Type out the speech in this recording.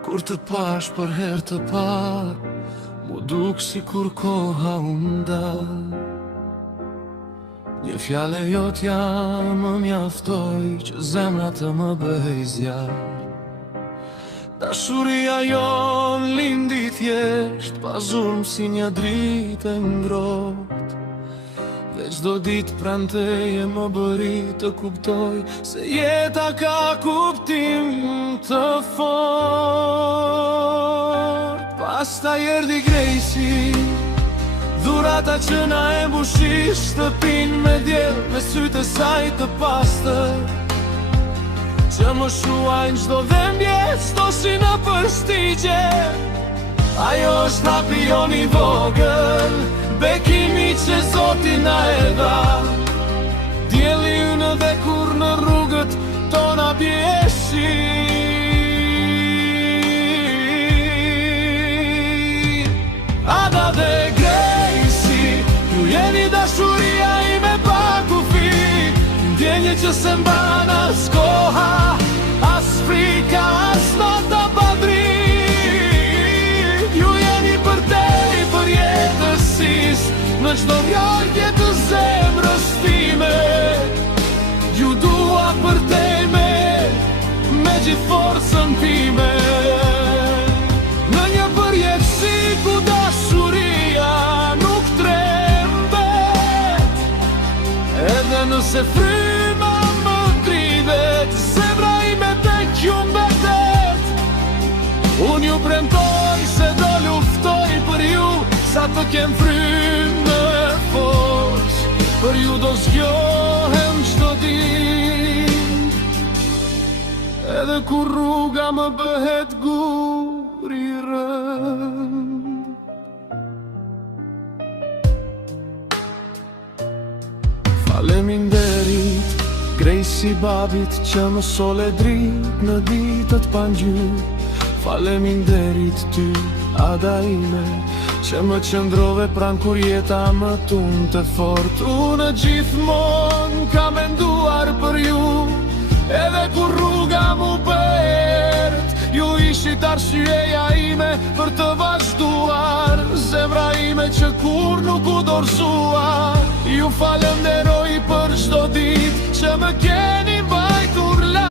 Kur të pash për her të par, mu duk si kur koha undal. Një fjale jotja më mjaftoj që zemra të më bëj zjar. Dashuria jon lindi thjesht, pa zurm si një dritë ngrohtë. Dhe çdo ditë pranë teje më bëri të kuptoj se jeta ka kuptim të fort. Pastaj erdhi grejsi, dhurata që na e mbushi shtëpin me diell, me sytë e saj të pastër, që më shuajnë çdo dhembje, çdo si në përstigje. Ajo është hapi jon i vogël, bekimi që Zoti na e dha. Dielli ynë dhe kur në rrugët tona bjeshi. Ada dhe Grejsi, ju jeni dashuria ime pa kufi. Ndjenje që se mban as koha, as frika, as nota pa dritë. Ju jeni për tej, për jetësis, në çdo mjallje të zemrës time. Ju dua për tej me gjithë forcën time. Në një përjetësi ku dashuria nuk trembet, edhe nëse fryma më dridhet, zemra ime tek ju mbetet. Unë ju premtoj se do luftoj për ju, sa të kem frymë në forcë, për ju do zgjohem çdo ditë, edhe kur rruga më bëhet gur i rënd. Faleminderit Grejsi babit që më sole drit në ditët pa ngjyrë. Faleminderit ty Ada ime, që më qëndrove pran kur jeta më tunte fort. Unë gjithmon ka menduar për ju, edhe kur rruga mu bërt. Ju ishit arsyeja ime për të vazhduar, zemra ime që kur nuk u dorëzuar. Ju falenderoj për çdo ditë që më keni